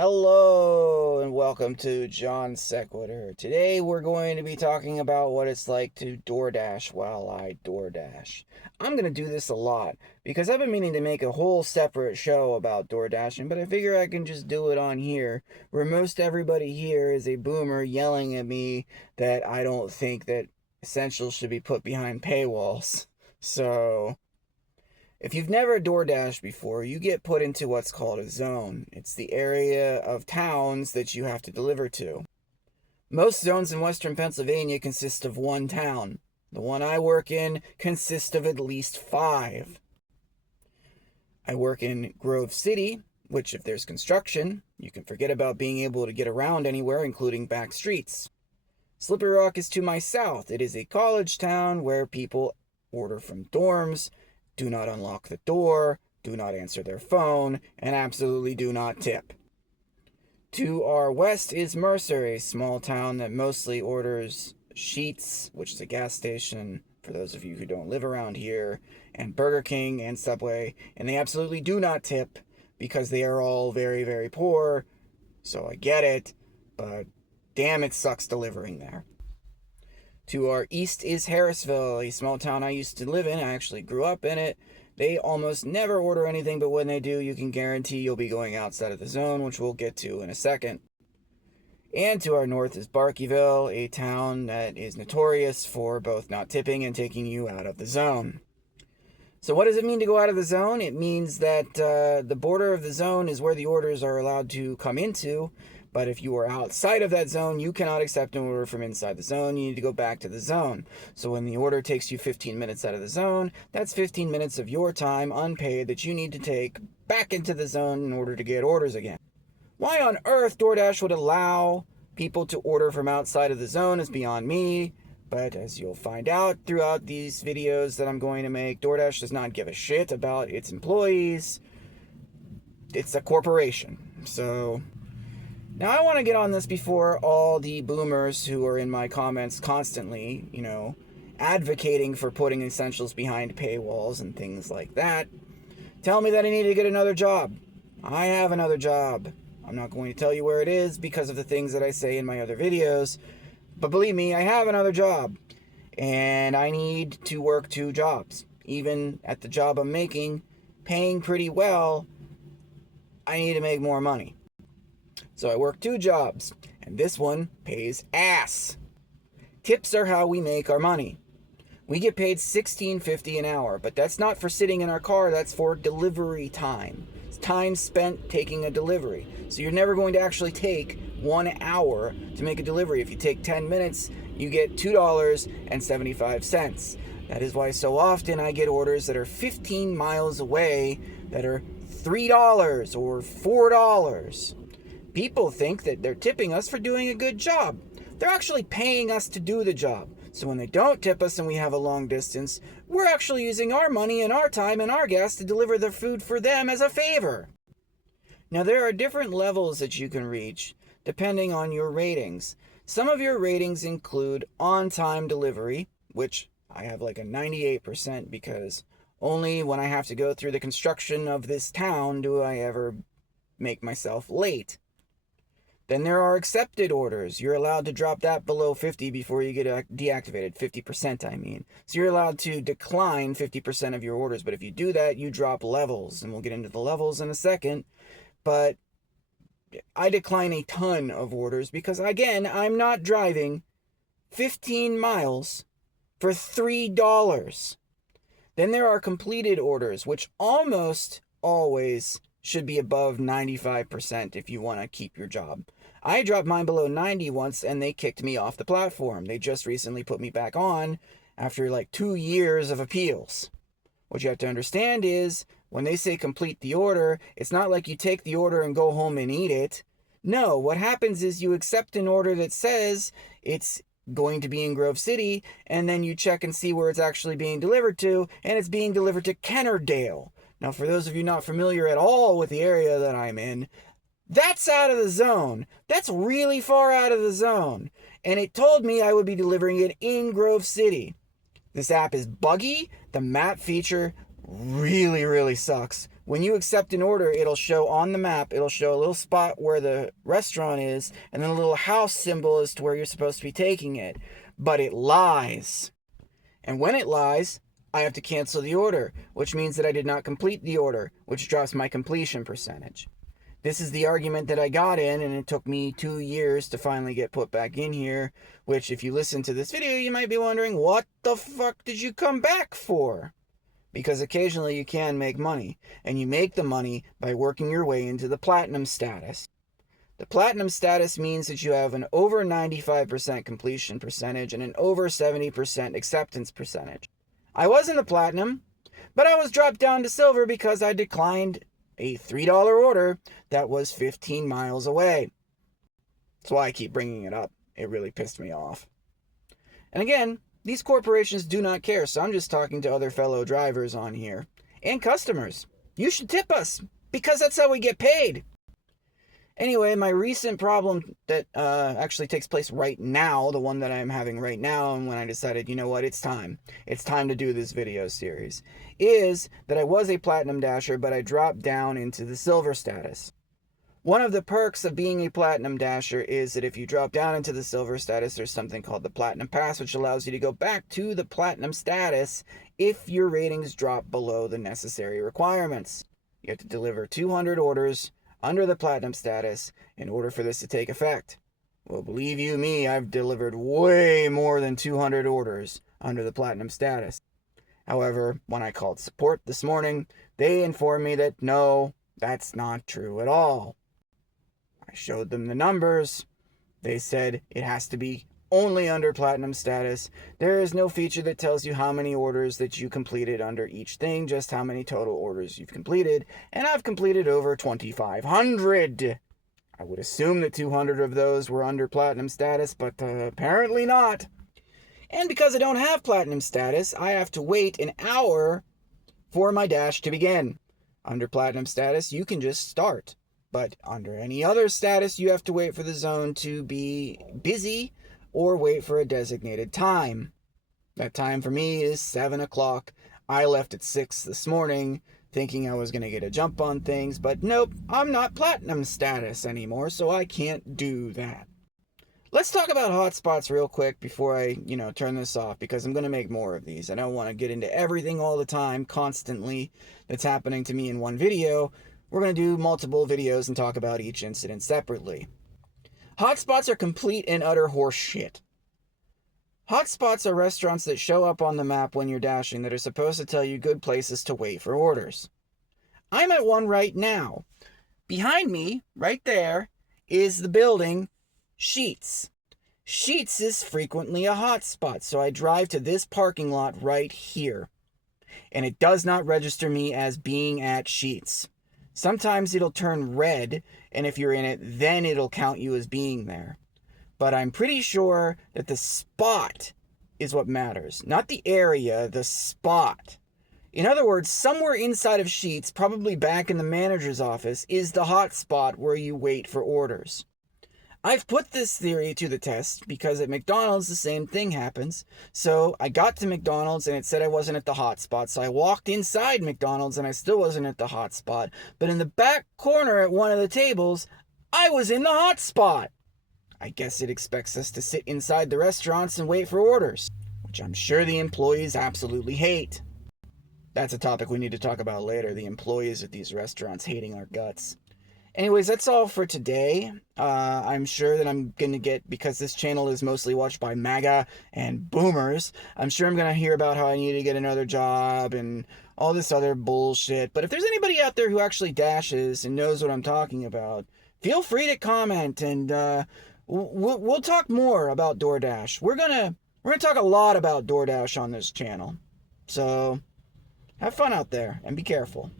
Hello and welcome to Johnsequitur. Today we're going to be talking about what it's like to Doordash while I Doordash. I'm going to do this a lot because I've been meaning to make a whole separate show about Doordashing, but I figure I can just do it on here, where most everybody here is a boomer yelling at me that I don't think that essentials should be put behind paywalls. So if you've never DoorDashed before, you get put into what's called a zone. It's the area of towns that you have to deliver to. Most zones in western Pennsylvania consist of one town. The one I work in consists of at least 5. I work in Grove City, which if there's construction, you can forget about being able to get around anywhere, including back streets. Slippery Rock is to my south. It is a college town where people order from dorms, do not unlock the door, do not answer their phone, and absolutely do not tip. To our west is Mercer, a small town that mostly orders Sheetz, which is a gas station for those of you who don't live around here, and Burger King and Subway, and they absolutely do not tip because they are all very, very poor. So I get it, but damn, it sucks delivering there. To our east is Harrisville, a small town I used to live in. I actually grew up in it. They almost never order anything, but when they do, you can guarantee you'll be going outside of the zone, which we'll get to in a second. And to our north is Barkeyville, a town that is notorious for both not tipping and taking you out of the zone. So what does it mean to go out of the zone? It means that the border of the zone is where the orders are allowed to come into. But if you are outside of that zone, you cannot accept an order from inside the zone. You need to go back to the zone. So when the order takes you 15 minutes out of the zone, that's 15 minutes of your time unpaid that you need to take back into the zone in order to get orders again. Why on earth DoorDash would allow people to order from outside of the zone is beyond me. But as you'll find out throughout these videos that I'm going to make, DoorDash does not give a shit about its employees. It's a corporation. So now I want to get on this before all the boomers who are in my comments constantly, advocating for putting essentials behind paywalls and things like that, tell me that I need to get another job. I have another job. I'm not going to tell you where it is because of the things that I say in my other videos, but believe me, I have another job, and I need to work 2 jobs. Even at the job I'm making, paying pretty well, I need to make more money. So I work 2 jobs, and this one pays ass. Tips are how we make our money. We get paid $16.50 an hour, but that's not for sitting in our car, that's for delivery time. It's time spent taking a delivery. So you're never going to actually take 1 hour to make a delivery. If you take 10 minutes, you get $2.75. That is why so often I get orders that are 15 miles away that are $3 or $4. People think that they're tipping us for doing a good job. They're actually paying us to do the job. So when they don't tip us and we have a long distance, we're actually using our money and our time and our gas to deliver their food for them as a favor. Now there are different levels that you can reach depending on your ratings. Some of your ratings include on-time delivery, which I have like a 98% because only when I have to go through the construction of this town do I ever make myself late. Then there are accepted orders. You're allowed to drop that below 50 before you get deactivated. 50%, I mean. So you're allowed to decline 50% of your orders. But if you do that, you drop levels. And we'll get into the levels in a second. But I decline a ton of orders because, again, I'm not driving 15 miles for $3. Then there are completed orders, which almost always should be above 95% if you want to keep your job. I dropped mine below 90 once and they kicked me off the platform. They just recently put me back on after like 2 years of appeals. What you have to understand is when they say complete the order, it's not like you take the order and go home and eat it. No, what happens is you accept an order that says it's going to be in Grove City, and then you check and see where it's actually being delivered to, and it's being delivered to Kennerdale. Now, for those of you not familiar at all with the area that I'm in, that's out of the zone. That's really far out of the zone. And it told me I would be delivering it in Grove City. This app is buggy. The map feature really, really sucks. When you accept an order, it'll show on the map, it'll show a little spot where the restaurant is, and then a little house symbol as to where you're supposed to be taking it. But it lies. And when it lies, I have to cancel the order, which means that I did not complete the order, which drops my completion percentage. This is the argument that I got in, and it took me 2 years to finally get put back in here, which if you listen to this video, you might be wondering, what the fuck did you come back for? Because occasionally you can make money, and you make the money by working your way into the platinum status. The platinum status means that you have an over 95% completion percentage and an over 70% acceptance percentage. I was in the platinum, but I was dropped down to silver because I declined a $3 order that was 15 miles away. That's why I keep bringing it up. It really pissed me off. And again, these corporations do not care, so I'm just talking to other fellow drivers on here. And customers. You should tip us, because that's how we get paid. Anyway, my recent problem that actually takes place right now, the one that I'm having right now, and when I decided, you know what, it's time to do this video series, is that I was a Platinum Dasher, but I dropped down into the Silver status. One of the perks of being a Platinum Dasher is that if you drop down into the Silver status, there's something called the Platinum Pass, which allows you to go back to the Platinum status if your ratings drop below the necessary requirements. You have to deliver 200 orders under the Platinum status in order for this to take effect. Well, believe you me, I've delivered way more than 200 orders under the Platinum status. However, when I called support this morning, they informed me that no, that's not true at all. I showed them the numbers. They said it has to be only under Platinum status. There is no feature that tells you how many orders that you completed under each thing, just how many total orders you've completed, and I've completed over 2,500. I would assume that 200 of those were under Platinum status, but apparently not. And because I don't have Platinum status, I have to wait an hour for my dash to begin. Under Platinum status, you can just start. But under any other status, you have to wait for the zone to be busy or wait for a designated time. That time for me is 7 o'clock. I left at 6 this morning thinking I was going to get a jump on things, but nope, I'm not Platinum status anymore, so I can't do that. Let's talk about hotspots real quick before I, turn this off, because I'm going to make more of these. I don't want to get into everything all the time, constantly, that's happening to me in one video. We're going to do multiple videos and talk about each incident separately. Hotspots are complete and utter horse shit. Hotspots are restaurants that show up on the map when you're dashing that are supposed to tell you good places to wait for orders. I'm at one right now. Behind me, right there, is the building Sheetz. Sheetz is frequently a hotspot, so I drive to this parking lot right here. And it does not register me as being at Sheetz. Sometimes it'll turn red, and if you're in it, then it'll count you as being there. But I'm pretty sure that the spot is what matters. Not the area, the spot. In other words, somewhere inside of Sheetz, probably back in the manager's office, is the hot spot where you wait for orders. I've put this theory to the test because at McDonald's the same thing happens. So I got to McDonald's and it said I wasn't at the hot spot. So I walked inside McDonald's and I still wasn't at the hot spot. But in the back corner at one of the tables, I was in the hot spot. I guess it expects us to sit inside the restaurants and wait for orders, which I'm sure the employees absolutely hate. That's a topic we need to talk about later, the employees at these restaurants hating our guts. Anyways, that's all for today. I'm sure that I'm going to get, because this channel is mostly watched by MAGA and boomers, I'm sure I'm going to hear about how I need to get another job and all this other bullshit. But if there's anybody out there who actually dashes and knows what I'm talking about, feel free to comment, and we'll talk more about Doordash. We're gonna talk a lot about Doordash on this channel. So have fun out there and be careful.